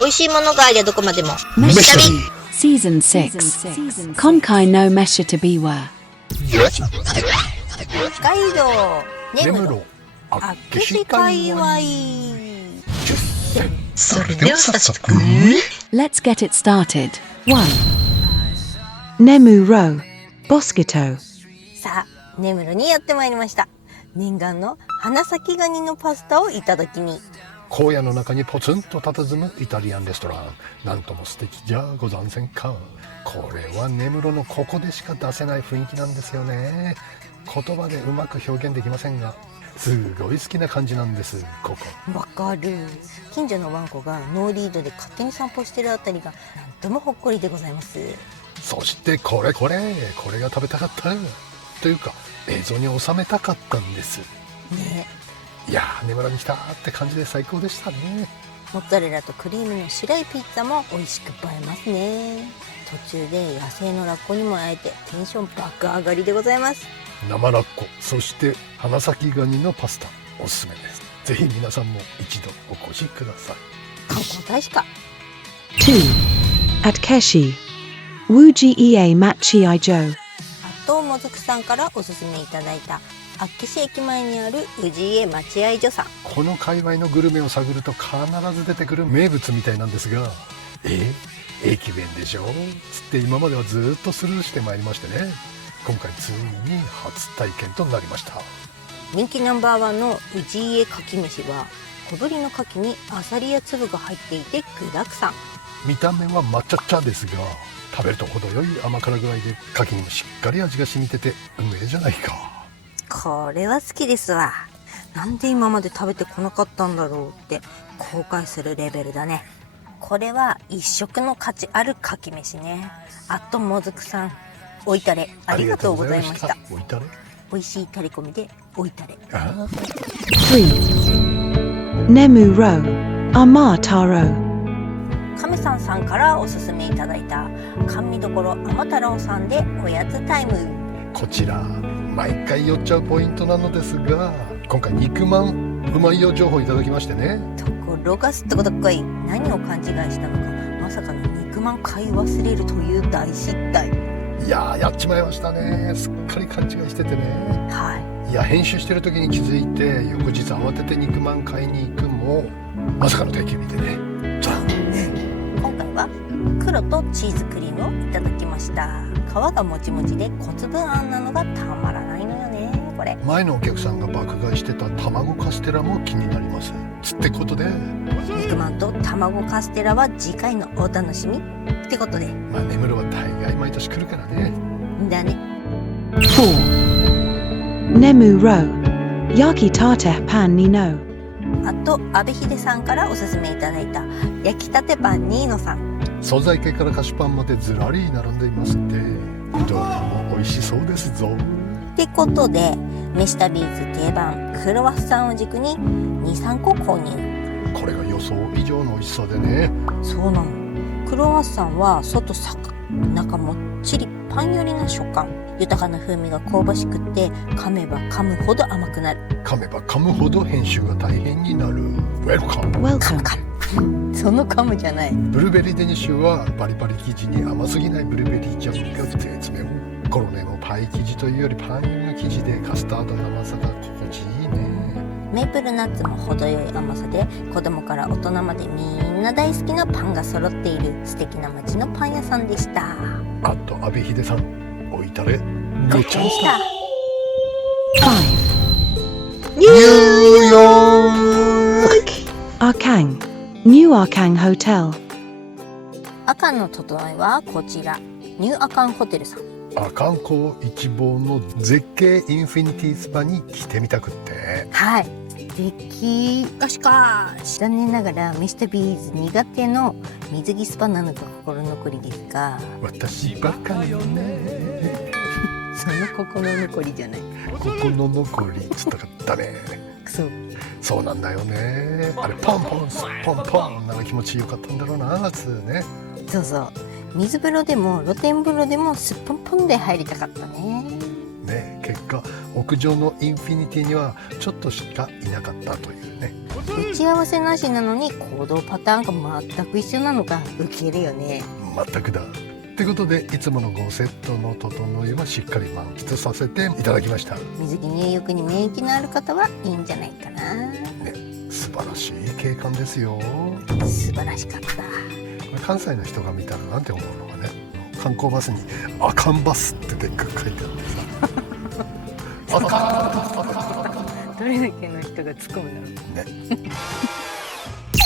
美味しいものがありゃどこまでも。メシ旅 Season 6今回のメッシュとビは北海道根室室あっけし界隈。それでは早速 Let's get it started. 1. Nemuro Bosquito さあ、根室にやってまいりました。念願の花咲ガニのパスタをいただきに。荒野の中にポツンと佇むイタリアンレストラン、なんとも素敵じゃござんせんか。これは根室のここでしか出せない雰囲気なんですよね。言葉でうまく表現できませんが、すごい好きな感じなんです。ここわかる。近所のワンコがノーリードで勝手に散歩してるあたりがなんともほっこりでございます。そしてこれが食べたかったというか映像に収めたかったんですね。いやー、根室に来たって感じで最高でしたね。モッツァレラとクリームの白いピッツァも美味しく映えますね。途中で野生のラッコにも会えてテンション爆上がりでございます。生ラッコ、そして花咲ガニのパスタ、おすすめです。ぜひ皆さんも一度お越しください。観光大使か。 2. At Keshi Wuji Machi Ijo あともずくさんからおすすめいただいた厚岸駅前にある氏家待合所さん。この界隈のグルメを探ると必ず出てくる名物みたいなんですが、駅弁でしょつって今まではずっとスルーしてまいりましてね、今回ついに初体験となりました。人気ナンバーワンの氏家かき飯は小ぶりの牡蠣にアサリや粒が入っていて具だくさん。見た目は抹茶茶ですが、食べると程よい甘辛具合で牡蠣にもしっかり味が染みててうめえじゃないか。これは好きですわ。なんで今まで食べてこなかったんだろうって後悔するレベルだね。これは一食の価値あるかき飯ね。あともずくさん、おいたれありがとうございました。おいたれ、美味しいタレコミでおいたれ。 3. Nemuro Amataro 亀さんさんからおすすめいただいた甘味どころ甘太郎さんでおやつタイム。こちら毎回寄っちゃうポイントなのですが、今回肉まんうまいよ情報いただきましてね。ところがすっとこどっこい、何を勘違いしたのか、まさかの肉まん買い忘れるという大失態。いやー、やっちまいましたね。すっかり勘違いしててね。いや、編集してる時に気づいて翌日慌てて肉まん買いに行くもまさかの定休日でね、残念。今回は黒とチーズクリームをいただきました。皮がもちもちで小粒あんなのがたまらないのよね。これ前のお客さんが爆買いしてた卵カステラも気になります。つってことで、肉まんと卵カステラは次回のお楽しみってことで。まあ根室は大概毎年来るからね。だね。 4. Nemuro Yakitate Pan Nino あと阿部秀さんからおすすめいただいた焼きたてパンニーノさん。惣菜系から菓子パンまでずらり並んでいますって、どれも美味しそうですぞ。ってことで飯旅ーズ定番クロワッサンを軸に 2,3 個購入。これが予想以上の美味しさでね。そうなの。クロワッサンは外サクッ中もっちりパン寄りな食感、豊かな風味が香ばしくって噛めば噛むほど甘くなる。噛めば噛むほど編集が大変になる。ウェルカム。その噛むじゃない。ブルーベリーデニッシュはパリパリ生地に甘すぎないブルーベリージャムが絶妙。コロネもパイ生地というよりパン寄りの生地でカスタードの甘さが心地いいね。メープルナッツも程よい甘さで子供から大人までみんな大好きなパンが揃っている素敵な街のパン屋さんでした。あと阿部秀さん、おいたれごちそうした。 5. ニューヨーク Arkang New Arkang Hotel アカンの整いはこちらニューアカンホテルさん。阿寒湖一望の絶景インフィニティスパに来てみたくって。はい、絶景がしかし残念ながらミスタービーズ苦手の水着スパなのが心残りですが、私バカよね。その心残りじゃない、心残りつったかったね。そうなんだよね。あれポンポンスポンポンなら気持ちよかったんだろうなつね。そうそう、水風呂でも露天風呂でもすっぽんぽんで入りたかったね。ね、結果屋上のインフィニティにはちょっとしかいなかったというね。打ち合わせなしなのに行動パターンが全く一緒なのがウケるよね。全くだ。ってことでいつもの5セットの整いはしっかり満喫させていただきました。水着入浴に免疫のある方はいいんじゃないかな。ね、素晴らしい景観ですよ。素晴らしかった。これ関西の人が見たらなんて思うのかね。観光バスにアカンバスってでっかく書いてあってさアカンどれだけの人が突っ込むんだろうね。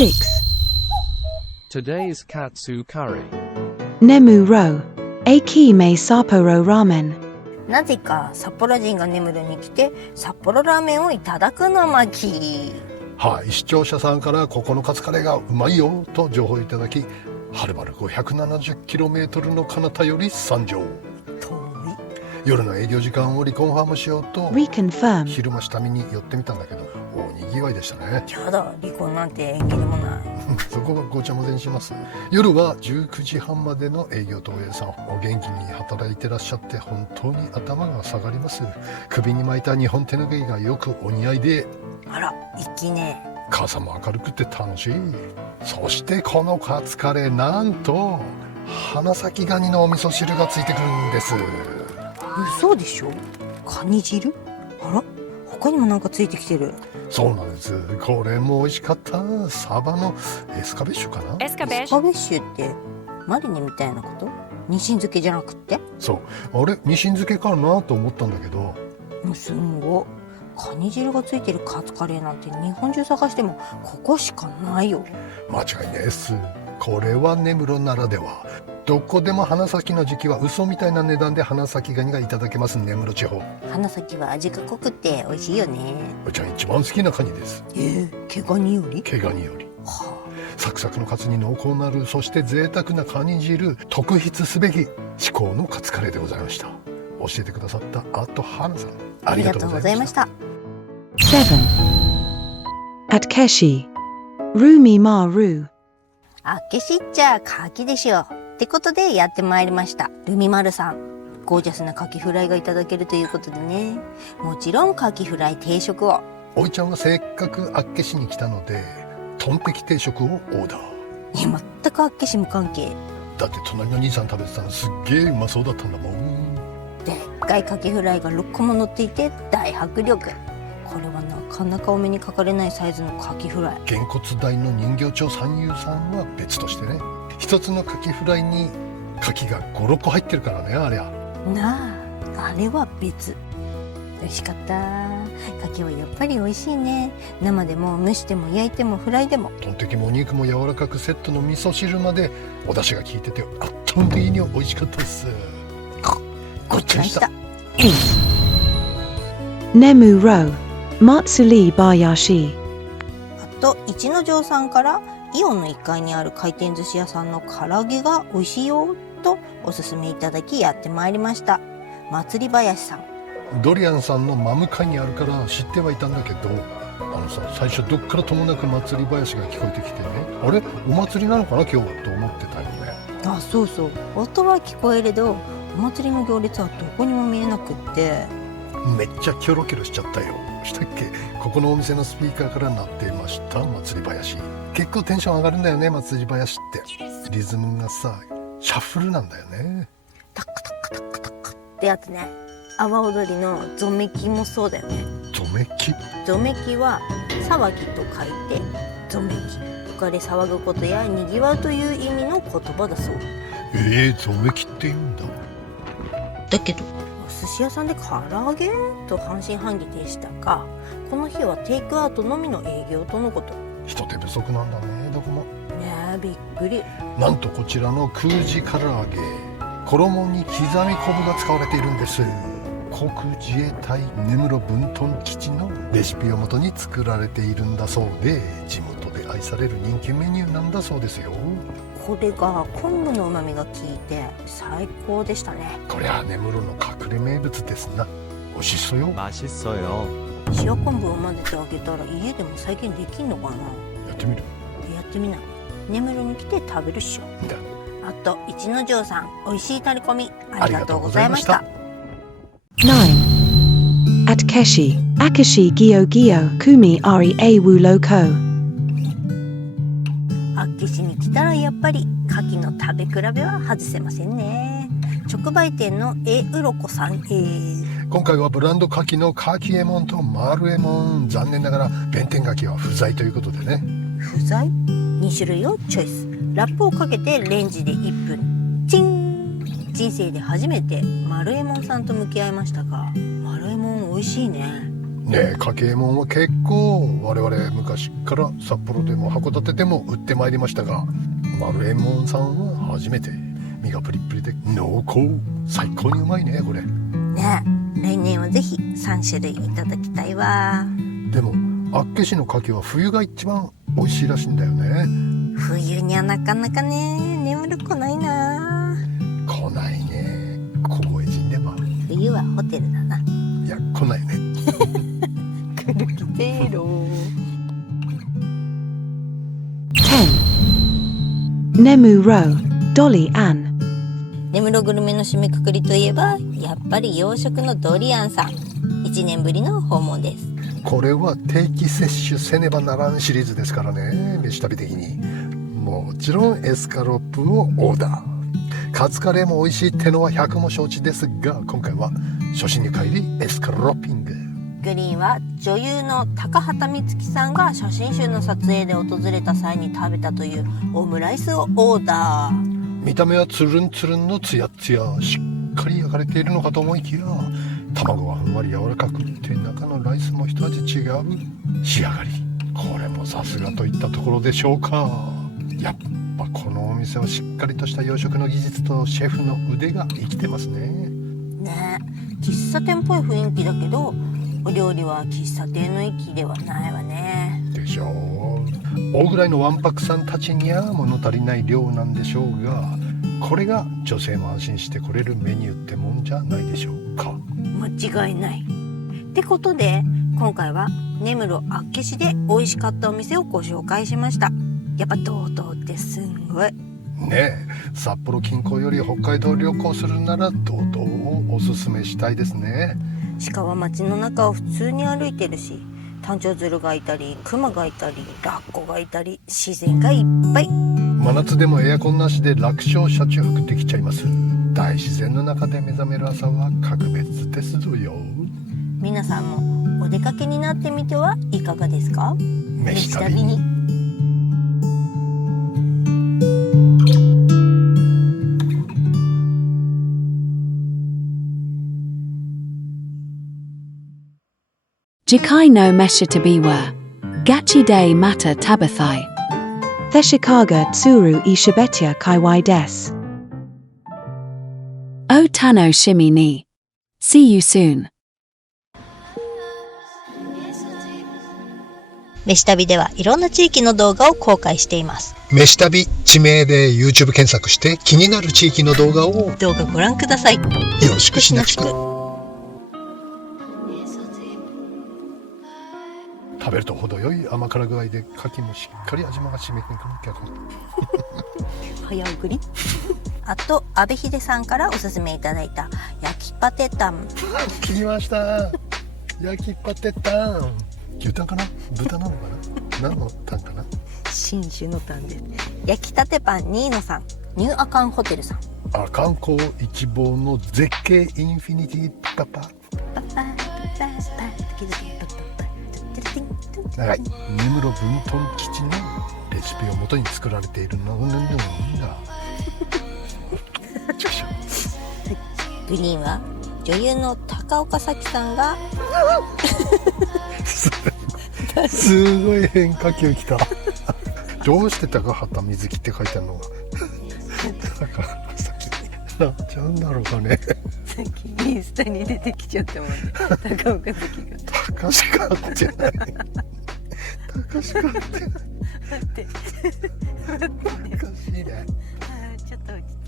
6. Today's katsu curry. Nemu ro. Akime Sapporo Ramen. なぜか札幌人が根室に来て札幌ラーメンをいただくの巻。はい、視聴者さんからここのカツカレーがうまいよと情報いただき、はるばる 570km の彼方より参上。遠夜の営業時間をリコンファームしようと Reconfirm. 昼間下見に寄ってみたんだけど、大にぎわいでしたね。い。やだ、離婚なんて縁起でもない。そこがごちゃ混ぜにします。夜は19時半までの営業とおやさん、お元気に働いてらっしゃって本当に頭が下がります。首に巻いた日本手ぬぐいがよくお似合いで、あら、粋ね。傘も明るくて楽しい。そしてこのカツカレー、なんと花咲ガニのお味噌汁がついてくるんです。嘘でしょ。カニ汁。あら、他にもなんかついてきてる。そうなんです。これも美味しかった。サバのエスカベッシュかな。スカベッシュってマリネみたいなこと？ニシン漬けじゃなくって？そう、あれニシン漬けかなと思ったんだけど、すんご。カニ汁がついてるカツカレーなんて日本中探してもここしかないよ。間違いないです。これは根室ならでは。どこでも花咲の時期は嘘みたいな値段で花咲ガニがいただけます。根室地方。花咲は味が濃くて美味しいよね。うちは一番好きなカニです。毛ガニより？毛ガニより。はサクサクのカツに濃厚なる、そして贅沢なカニ汁、特筆すべき至高のカツカレーでございました。教えてくださったアートハナさん、ありがとうございました。 7. At Keshi. Rumi Maru. あっけしっちゃカキでしょ。ってことでやってまいりました。ルミマルさん。ゴージャスなカキフライがいただけるということでね。もちろんカキフライ定食を。おいちゃんはせっかくあっけしに来たので、トンテキ定食をオーダー。いや、全くあっけし無関係。だって隣の兄さん食べてたのすっげえうまそうだったんだもん。でっかいカキフライが6個も乗っていて大迫力。これはなかなかお目にかかれないサイズのカキフライ。げんこつ大の人形町三遊さんは別としてね、一つのカキフライにカキが5、6個入ってるからね、ありゃ。なあ、あれは別。美味しかった。カキはやっぱり美味しいね。生でも蒸しても焼いてもフライでも。トンテキもお肉も柔らかく、セットの味噌汁までお出汁が効いてて圧倒的に美味しかったです。ごっちゃした。 Nemu ro. Matsuri Bayashi. あと一ノ城さんからイオンの1階にある回転寿司屋さんの唐揚げが美味しいよとおすすめいただきやってまいりました。祭り林さん。ドリアンさんの真向かいにあるから知ってはいたんだけど、最初どっからともなく祭り林が聞こえてきてね、あれお祭りなのかな今日と思ってたよね。あ、そうそう、音は聞こえるどお祭りの行列はどこにも見えなくって。めっちゃキョロキョロしちゃったよ。したっけ。ここのお店のスピーカーから鳴っていました。祭り林結構テンション上がるんだよね。祭り林ってリズムがさシャッフルなんだよね。タッカタッカタッカタッカってやつね。阿波踊りのゾメキもそうだよね。ゾメキ。ゾメキは騒ぎと書いてゾメキ。他で騒ぐことや賑わうという意味の言葉だそう。ゾメキって言うんだ。だけどお寿司屋さんで唐揚げと半信半疑でしたが、この日はテイクアウトのみの営業とのこと。人手不足なんだね、どこも。ねえ、びっくり。なんとこちらの空自唐揚げ、衣に刻み昆布が使われているんです。航空自衛隊根室分屯基地のレシピをもとに作られているんだそうで、地元で愛される人気メニューなんだそうですよ。これが昆布の旨味が効いて最高でしたね。こりゃ根室の隠れ名物ですな。美味しそうよ。 맛있어요. 塩昆布を混ぜてあげたら家でも再現できんのかな。やってみる。やってみない。根室に来て食べるっしょ。だ。あと一ノ城さん、美味しいタレコミありがとうございました。 9. At Akeshi, Akeshi Gyo Gyo, Kumi Ari Awu Loko. 厚岸に来たらやっぱり牡蠣の食べ比べは外せませんね。直売店のうろこさん、今回はブランド牡蠣のカキエモンとマルエモン、残念ながら弁天牡蠣は不在ということでね。不在？2種類をチョイス。ラップをかけてレンジで1分チン。人生で初めてマルエモンさんと向き合いましたが、マルエモン美味しいね。ねえ、カキエモンは結構我々昔から札幌でも函館でも売ってまいりましたが、マルエモンさんは初めて。身がプリップリで濃厚、最高にうまいねこれね。来年はぜひ3種類いただきたいわ。でも厚岸の牡蠣は冬が一番美味しいらしいんだよね。冬にはなかなかね、眠る来ないな。来ないね、小声人では。冬はホテルだな。いや、来ないね。来る気ゼロ。10. Nemu Ro, Dolly Ann. 根室グルメの締めくくりといえばやっぱり洋食のドリアンさん。1年ぶりの訪問です。これは定期摂取せねばならんシリーズですからね。飯旅的にもちろんエスカロップをオーダー。カツカレーも美味しいってのは100も承知ですが、今回は初心に帰りエスカロッピング。グリーンは女優の高畑充希さんが写真集の撮影で訪れた際に食べたというオムライスをオーダー。見た目はつるんつるんのツヤツヤ、しっかり焼かれているのかと思いきや、卵はふんわり柔らかくって中のライスも一味違う仕上がり。これもさすがといったところでしょうか。やっぱこのお店はしっかりとした洋食の技術とシェフの腕が生きてますね。ねえ、喫茶店っぽい雰囲気だけどお料理は喫茶店の域ではないわね。でしょう。大ぐらいのわんぱくさんたちには物足りない量なんでしょうが、これが女性も安心して来れるメニューってもんじゃないでしょうか。間違いない。ってことで今回は根室厚岸で美味しかったお店をご紹介しました。やっぱ道東ってすんごいねえ、札幌近郊より北海道旅行するなら道東をおすすめしたいですね。鹿は街の中を普通に歩いてるし、タンチョウヅルがいたりクマがいたりラッコがいたり自然がいっぱい。真夏でもエアコンなしで楽勝車中泊できちゃいます。大自然の中で目覚める朝は格別ですぞよ。皆さんもお出かけになってみてはいかがですか。飯旅に。Jikai no mesha tabiwa. Gachi de mata tabathai. Theshikaga tsuru I shibetia kaiwai des. O tano shimi ni. See you soon. 飯旅ではいろんな地域の動画を公開しています。飯旅地名で YouTube 検索して気になる地域の動画を動画ご覧ください。よろしくしなくく。食べると程よい甘辛具合で牡蠣もしっかり味が染み込むけど早送りあと阿部秀さんからおすすめいただいた焼きパテタン。聞きました。焼きパテタン。牛タンかな、豚なのかな、何のタンかな。新種のタンです。焼きたてパンニーノさん、ニューアカンホテルさん。阿寒湖一望の絶景インフィニティパパ長い根室分屯基地のレシピをもとに作られているのなんでもいいんだグリーンは女優の高岡早紀さんがすごい変化球きたどうして高畑充希って書いてあるのが高畑早紀なっちゃうんだろうかね。さっきインスタに出てきちゃったもんね、高岡早紀が。高しかってない高しかってない待っておかしいね。ちょっと落ち着いて。